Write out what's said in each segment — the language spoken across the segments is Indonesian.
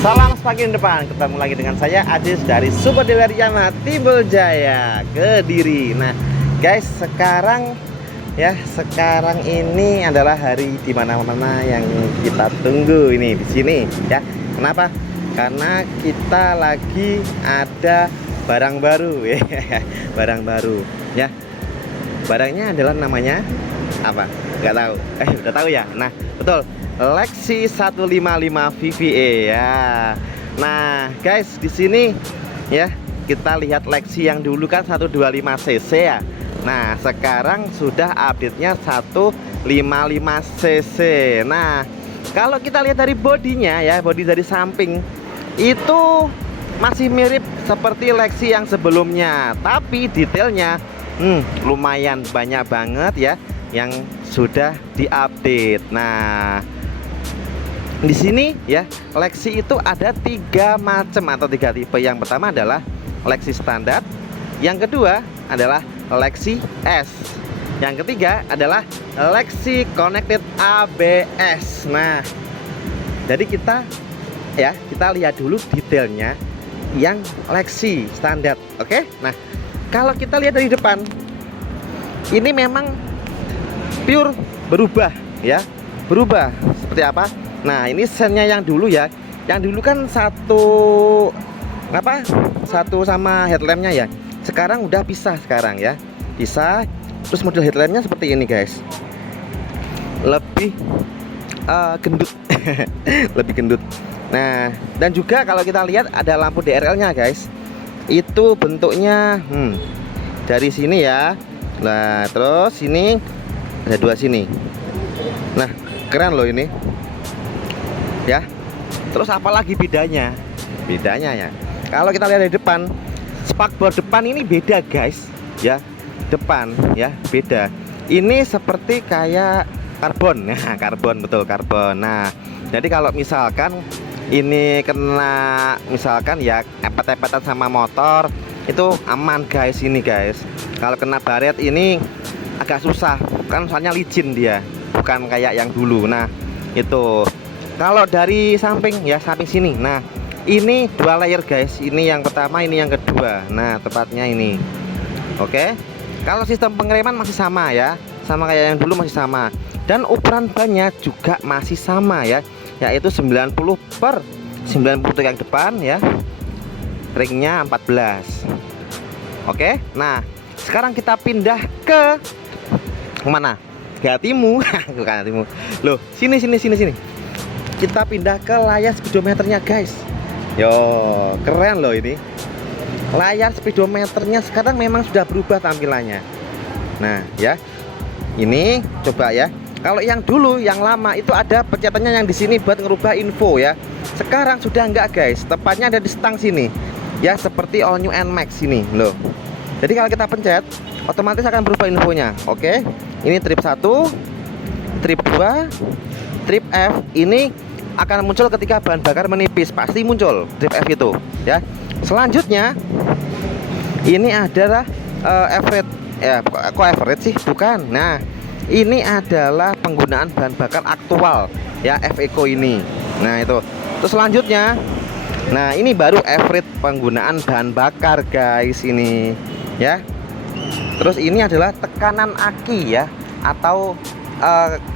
Salam semakin depan, ketemu lagi dengan saya Aziz dari Super Dealer Yamaha Timbul Jaya Kediri. Nah, guys, sekarang ini adalah hari di mana-mana yang kita tunggu ini di sini ya. Kenapa? Karena kita lagi ada barang baru ya. Barang baru ya. Barangnya adalah namanya apa? Nggak tahu. Udah tahu ya. Nah, betul. Lexi 155 VVA ya. Nah, guys, di sini ya kita lihat Lexi yang dulu kan 125 cc ya. Nah, sekarang sudah update-nya 155 cc. Nah, kalau kita lihat dari bodinya ya, bodi dari samping itu masih mirip seperti Lexi yang sebelumnya, tapi detailnya lumayan banyak banget ya yang sudah diupdate. Nah, di sini ya Lexi itu ada 3 macam atau 3 tipe. Yang pertama adalah Lexi standar, yang kedua adalah Lexi S, yang ketiga adalah Lexi Connected ABS. Nah, jadi kita lihat dulu detailnya yang Lexi standar. Oke. Nah, kalau kita lihat dari depan ini memang pure berubah ya, berubah seperti apa. Nah, ini sennya yang dulu ya. Yang dulu kan satu sama headlampnya ya. Sekarang udah pisah sekarang ya. Pisah. Terus model headlampnya seperti ini, guys. Lebih gendut. Lebih gendut. Nah, dan juga kalau kita lihat ada lampu DRL-nya, guys. Itu bentuknya dari sini ya. Nah, terus sini ada 2 sini. Nah, keren loh ini. Ya, terus apalagi bedanya ya, kalau kita lihat dari depan, spakbor depan ini beda, guys ya. Depan ya beda, ini seperti kayak karbon. Nah, karbon, betul, karbon. Nah, jadi kalau misalkan ini kena misalkan ya epet-epetan sama motor itu aman, guys. Ini, guys, kalau kena baret ini agak susah kan, soalnya licin dia, bukan kayak yang dulu. Nah, itu kalau dari samping ya, samping sini. Nah, ini 2 layer, guys. Ini yang pertama, ini yang kedua. Nah, tepatnya ini. Oke. Kalau sistem pengereman masih sama ya, sama kayak yang dulu, masih sama. Dan ukuran bannya juga masih sama ya, yaitu 90/90 yang depan ya. Ringnya 14. Oke. Nah, sekarang kita pindah ke mana? Ke hatimu. Bukan hatimu. Loh, sini. Kita pindah ke layar speedometernya, guys. Yo, keren loh ini. Layar speedometernya sekarang memang sudah berubah tampilannya. Nah, ya. Ini coba ya. Kalau yang dulu, yang lama itu ada pencetannya yang di sini buat ngerubah info ya. Sekarang sudah enggak, guys. Tepatnya ada di stang sini. Ya, seperti all new NMAX ini, loh. Jadi kalau kita pencet, otomatis akan berubah infonya. Oke. Ini trip 1, trip 2, trip F. Ini akan muncul ketika bahan bakar menipis, pasti muncul trip F itu ya. Selanjutnya ini adalah average ya, kok average sih, bukan. Nah, ini adalah penggunaan bahan bakar aktual ya, F Eco ini. Nah, itu. Terus selanjutnya, nah ini baru average penggunaan bahan bakar, guys, ini ya. Terus ini adalah tekanan aki ya, atau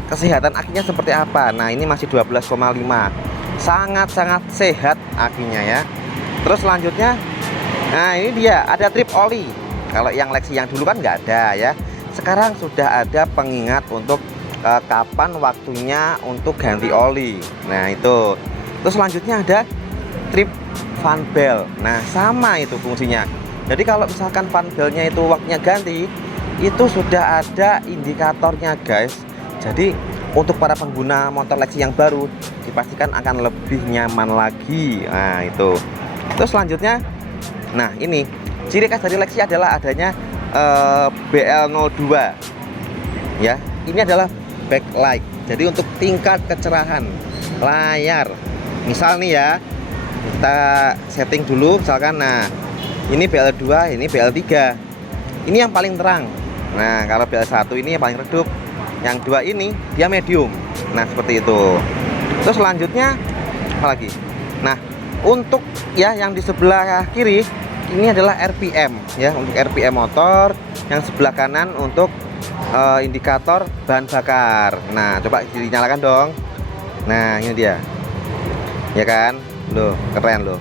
kesehatan akinya seperti apa. Nah, ini masih 12,5, sangat-sangat sehat akinya ya. Terus selanjutnya, nah ini dia ada trip oli. Kalau yang Lexi yang dulu kan nggak ada ya. Sekarang sudah ada pengingat untuk kapan waktunya untuk ganti oli. Nah, itu. Terus selanjutnya ada trip fan bell. Nah, sama itu fungsinya. Jadi kalau misalkan fan bellnya itu waktunya ganti, itu sudah ada indikatornya, guys. Jadi untuk para pengguna motor Lexi yang baru dipastikan akan lebih nyaman lagi. Nah, itu. Terus selanjutnya, nah ini ciri khas dari Lexi adalah adanya BL02 ya. Ini adalah backlight. Jadi untuk tingkat kecerahan layar, misal nih ya, kita setting dulu misalkan. Nah, ini BL2, ini BL3. Ini yang paling terang. Nah, kalau BL1 ini yang paling redup. Yang 2 ini dia medium. Nah, seperti itu. Terus selanjutnya apa lagi? Nah, untuk ya yang di sebelah kiri ini adalah RPM ya, untuk RPM motor. Yang sebelah kanan untuk indikator bahan bakar. Nah, coba dinyalakan dong. Nah, ini dia. Ya kan? Loh, keren loh.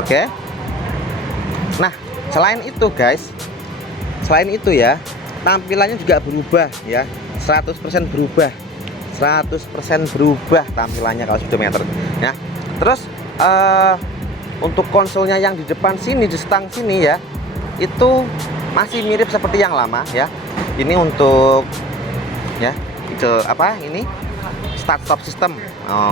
Oke. Nah, selain itu guys, selain itu ya, tampilannya juga berubah ya. 100% berubah. 100% berubah tampilannya kalau speedometer ya. Terus untuk konsolnya yang di depan sini, di stang sini ya, itu masih mirip seperti yang lama ya. Ini untuk ya, itu apa ini? Start stop system.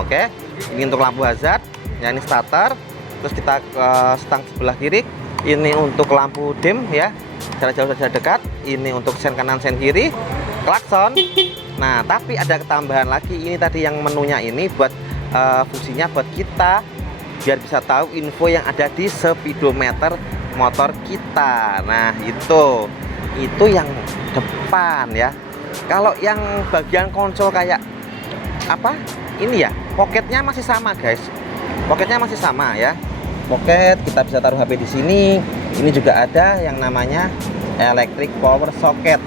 Oke. Ini untuk lampu hazard, ya ini starter. Terus kita ke stang sebelah kiri, ini untuk lampu dim ya, jarak jauh dan jarak dekat. Ini untuk sen kanan sen kiri, klakson. Nah, tapi ada ketambahan lagi, ini tadi yang menunya ini buat fungsinya buat kita biar bisa tahu info yang ada di speedometer motor kita. Nah, itu yang depan ya. Kalau yang bagian konsol kayak apa ini ya, poketnya masih sama guys, poketnya masih sama ya. Pocket kita bisa taruh HP di sini. Ini juga ada yang namanya electric power socket.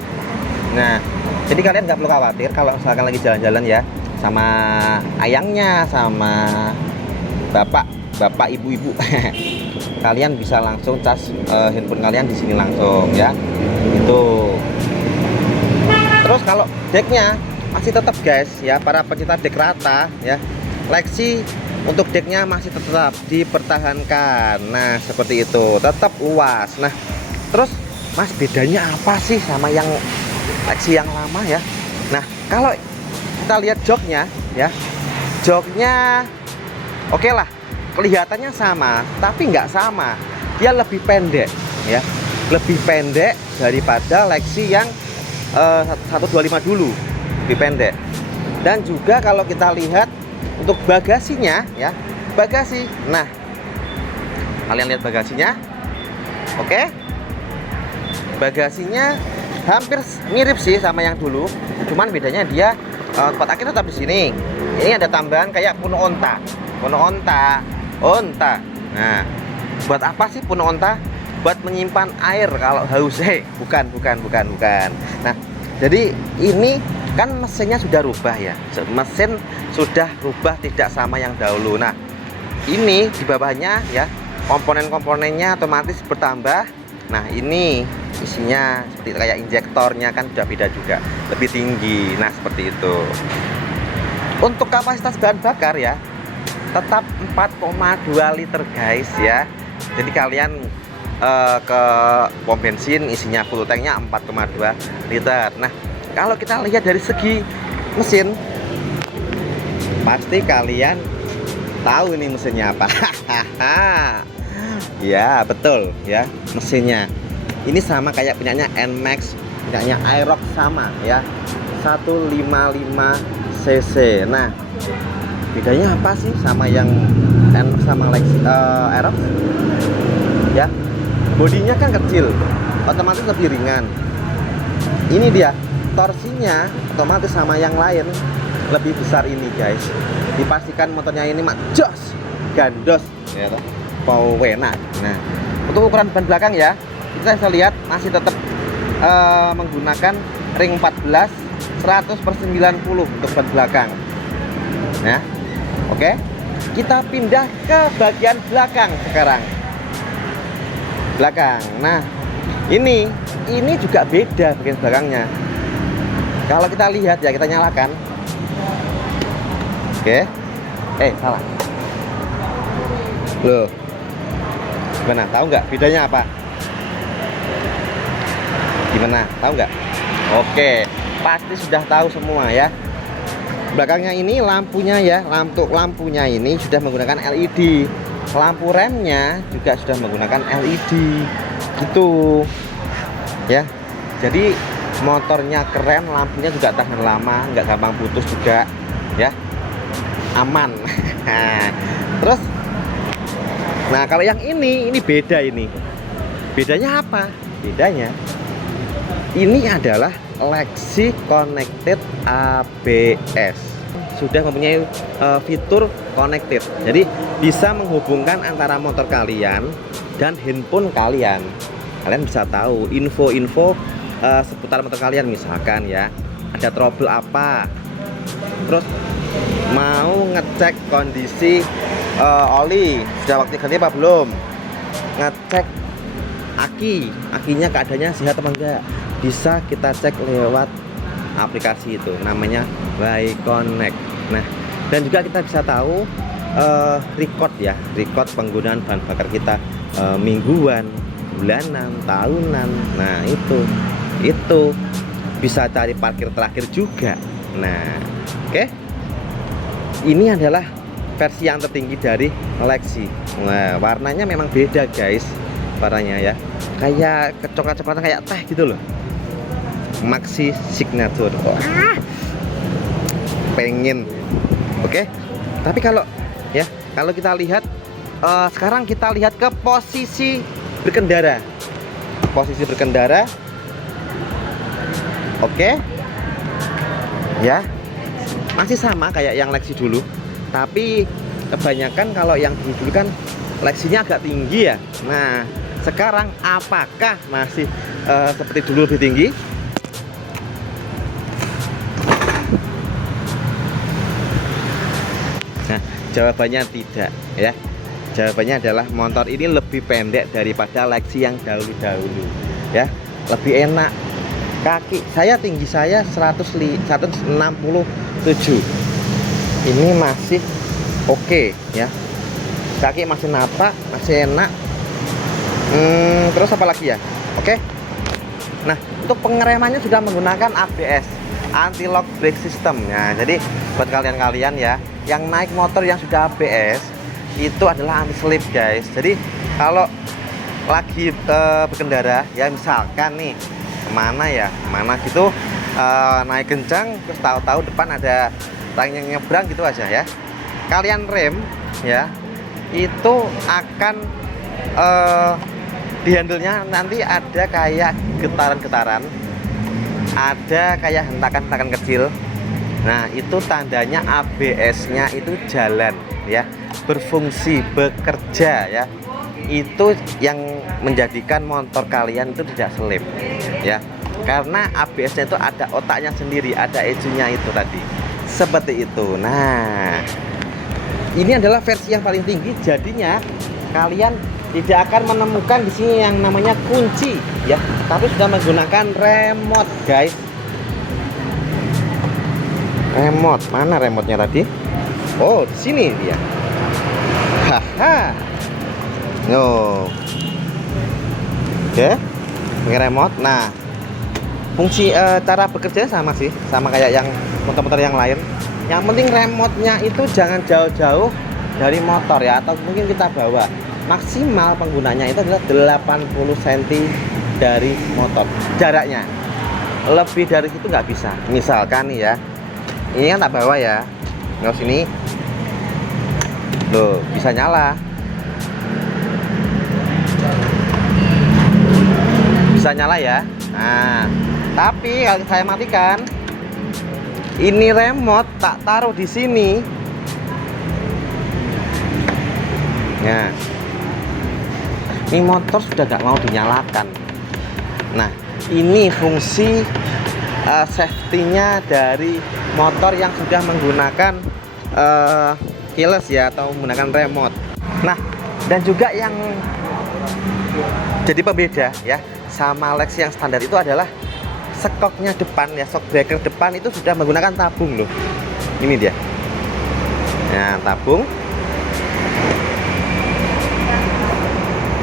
Nah, jadi kalian nggak perlu khawatir kalau misalkan lagi jalan-jalan ya sama ayangnya, sama bapak ibu-ibu kalian bisa langsung cas handphone kalian di sini langsung ya. Itu terus kalau decknya masih tetap guys ya, para pecinta deck rata ya, Lexi untuk decknya masih tetap dipertahankan. Nah, seperti itu, tetap luas. Nah, terus mas, bedanya apa sih sama yang Lexi yang lama ya? Nah, kalau kita lihat joknya ya, joknya oke lah, kelihatannya sama, tapi nggak sama. Dia lebih pendek ya, lebih pendek daripada Lexi yang 125 dulu, lebih pendek. Dan juga kalau kita lihat untuk bagasinya ya, bagasi. Nah, kalian lihat bagasinya, oke? Bagasinya hampir mirip sih sama yang dulu, cuman bedanya dia tempat akhir tetap di sini. Ini ada tambahan kayak puno onta. Nah, buat apa sih puno onta? Buat menyimpan air kalau haus. Bukan. Nah, jadi ini kan mesinnya sudah rubah ya. Mesin sudah rubah, tidak sama yang dahulu. Nah, ini di bawahnya ya, komponen-komponennya otomatis bertambah. Nah, ini isinya seperti kayak injektornya kan sudah beda juga, lebih tinggi. Nah, seperti itu. Untuk kapasitas bahan bakar ya, tetap 4,2 liter guys ya. Jadi kalian ke pom bensin isinya full tanknya 4,2 liter. Nah, kalau kita lihat dari segi mesin, pasti kalian tahu ini mesinnya apa. Ya betul ya, mesinnya ini sama kayak punyanya NMAX, punyanya Aerox sama ya, 155 cc. Nah, bedanya apa sih sama yang NMAX sama Aerox ya? Bodinya kan kecil, otomatis lebih ringan. Ini dia, torsinya otomatis sama yang lain lebih besar ini guys. Dipastikan motornya ini mak jos, gandos ya toh, mau enak. Nah, untuk ukuran ban belakang ya, kita bisa lihat masih tetap menggunakan ring 14 100/90 untuk ban belakang. Nah, oke, kita pindah ke bagian belakang sekarang. Belakang. Nah, ini juga beda bagian belakangnya. Kalau kita lihat ya, kita nyalakan. Oke. Salah. Loh. Gimana? Tahu nggak bedanya apa? Gimana? Tahu nggak? Oke, pasti sudah tahu semua ya. Belakangnya ini lampunya ya, lampunya ini sudah menggunakan LED. Lampu remnya juga sudah menggunakan LED gitu ya. Jadi motornya keren, lampunya juga tahan lama, nggak gampang putus juga ya, aman. Terus nah, kalau yang ini beda. Ini bedanya apa? Bedanya ini adalah Lexi Connected ABS. sudah mempunyai fitur connected. Jadi bisa menghubungkan antara motor kalian dan handphone kalian. Kalian bisa tahu info-info seputar motor kalian, misalkan ya ada trouble apa, terus mau ngecek kondisi oli sudah waktu ganti apa belum, ngecek akinya keadaannya sehat apa enggak, bisa kita cek lewat aplikasi itu namanya Y-Connect. Nah, dan juga kita bisa tahu record penggunaan bahan bakar kita mingguan, bulanan, tahunan. Nah, itu bisa cari parkir terakhir juga. Nah, oke. Ini adalah versi yang tertinggi dari Lexi. Nah, warnanya memang beda, guys. Warnanya ya. Kayak kecoklat-coklatan kayak teh gitu loh. Maxi Signature. Pengen. Oke. Tapi kalau kita lihat sekarang kita lihat ke posisi berkendara. Oke. Ya. Masih sama kayak yang Lexi dulu. Tapi kebanyakan kalau yang dulu kan Lexinya agak tinggi ya. Nah, sekarang apakah masih seperti dulu lebih tinggi? Nah, jawabannya tidak ya. Jawabannya adalah motor ini lebih pendek daripada Lexi yang dahulu-dahulu ya. Lebih enak. Kaki saya, tinggi saya 167. Ini masih oke ya. Kaki masih napak, masih enak. Terus apa lagi ya? Oke. Nah, untuk pengeremannya sudah menggunakan ABS, anti lock brake system ya. Jadi buat kalian-kalian ya yang naik motor yang sudah ABS, itu adalah anti slip, guys. Jadi kalau lagi berkendara ya, misalkan nih kemana gitu, naik kencang, terus tahu-tahu depan ada orang yang nyebrang gitu aja ya, kalian rem ya, itu akan di handle-nya nanti ada kayak getaran-getaran, ada kayak hentakan-hentakan kecil. Nah, itu tandanya ABS-nya itu jalan ya, berfungsi, bekerja ya. Itu yang menjadikan motor kalian itu tidak selip ya, karena ABS-nya itu ada otaknya sendiri, ada ECU-nya itu tadi, seperti itu. Nah, ini adalah versi yang paling tinggi, jadinya kalian tidak akan menemukan di sini yang namanya kunci ya, tapi sudah menggunakan remote, guys. Remote, mana remote-nya tadi? Oh, di sini dia. Haha. No. Oke. Ini remote. Nah, fungsi cara bekerja sama sih, sama kayak yang motor-motor yang lain. Yang penting remote-nya itu jangan jauh-jauh dari motor ya, atau mungkin kita bawa. Maksimal penggunanya itu adalah 80 cm dari motor jaraknya. Lebih dari situ nggak bisa. Misalkan nih ya, ini kan tak bawa ya, nggak sini loh, bisa nyala, ya. Nah, tapi kalau saya matikan, ini remote tak taruh di sini. Nah, ini motor sudah nggak mau dinyalakan. Nah, ini fungsi safety-nya dari motor yang sudah menggunakan keyless ya, atau menggunakan remote. Nah, dan juga yang jadi pembeda ya sama Lexi yang standar itu adalah sekoknya depan ya, shock breaker depan itu sudah menggunakan tabung loh. Ini dia. Nah, tabung.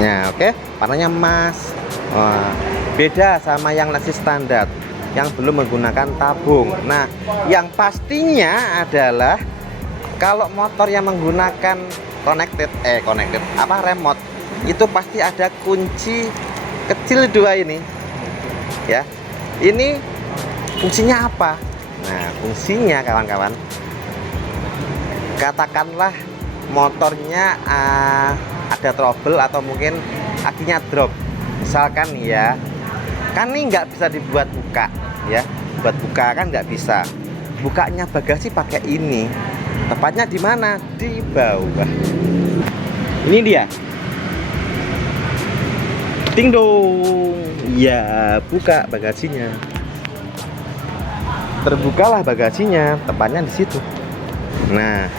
Ya, oke. Warnanya emas. Wah, beda sama yang Lexi standar yang belum menggunakan tabung. Nah, yang pastinya adalah kalau motor yang menggunakan connected remote, itu pasti ada kunci kecil dua ini ya. Ini fungsinya apa? Nah, fungsinya kawan-kawan, katakanlah motornya ada trouble atau mungkin akinya drop, misalkan ya, kan ini nggak bisa dibuat buka ya, buat buka kan nggak bisa. bukanya bagasi pakai ini. Tepatnya di mana? Di bawah. Ini dia. Ting dong. Ya, buka bagasinya. Terbukalah bagasinya, tepatnya di situ. Nah,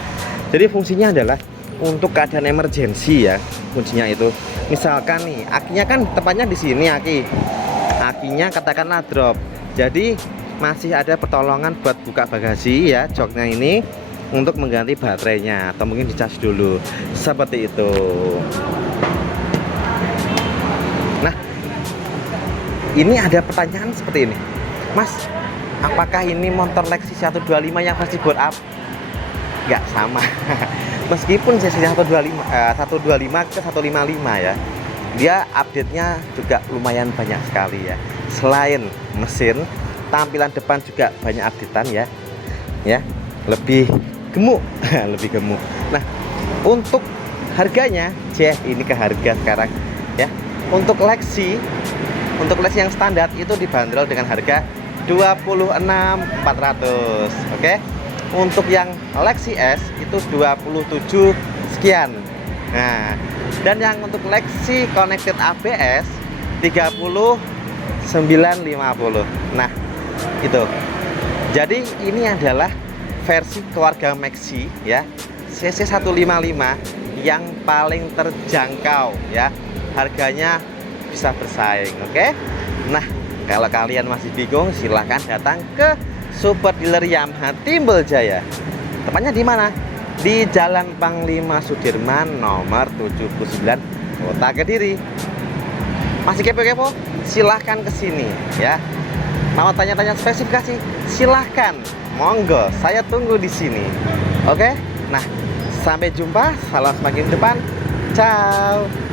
jadi fungsinya adalah untuk keadaan emergensi ya. Kuncinya itu. Misalkan nih, akinya kan tepatnya di sini akinya katakanlah drop. Jadi masih ada pertolongan buat buka bagasi ya, joknya ini untuk mengganti baterainya atau mungkin dicas dulu seperti itu. Nah, ini ada pertanyaan seperti ini, Mas, apakah ini motor Lexus 125 yang versi bore up? Nggak sama. Meskipun sesinya 125 ke 155 ya, dia update-nya juga lumayan banyak sekali ya. Selain mesin, tampilan depan juga banyak updatean ya. Ya, lebih gemuk, lebih gemuk. Nah, untuk harganya, ini ke harga sekarang ya. Untuk Lexi yang standar itu dibanderol dengan harga 26.400. Oke. Untuk yang Lexi S itu 27 sekian. Nah, dan yang untuk Lexi Connected ABS 39.50. Nah, itu. Jadi ini adalah versi keluarga Maxi ya, CC 155 yang paling terjangkau ya. Harganya bisa bersaing, oke? Nah, kalau kalian masih bingung, silahkan datang ke Super Dealer Yamaha Timbul Jaya. Tepatnya di mana? Di Jalan Panglima Sudirman nomor 79, Kota Kediri. Masih kepo-kepo? Silahkan ke sini ya. Mau tanya-tanya spesifikasi? Silahkan, monggo. Saya tunggu di sini. Oke? Nah, sampai jumpa. Salam semakin depan. Ciao.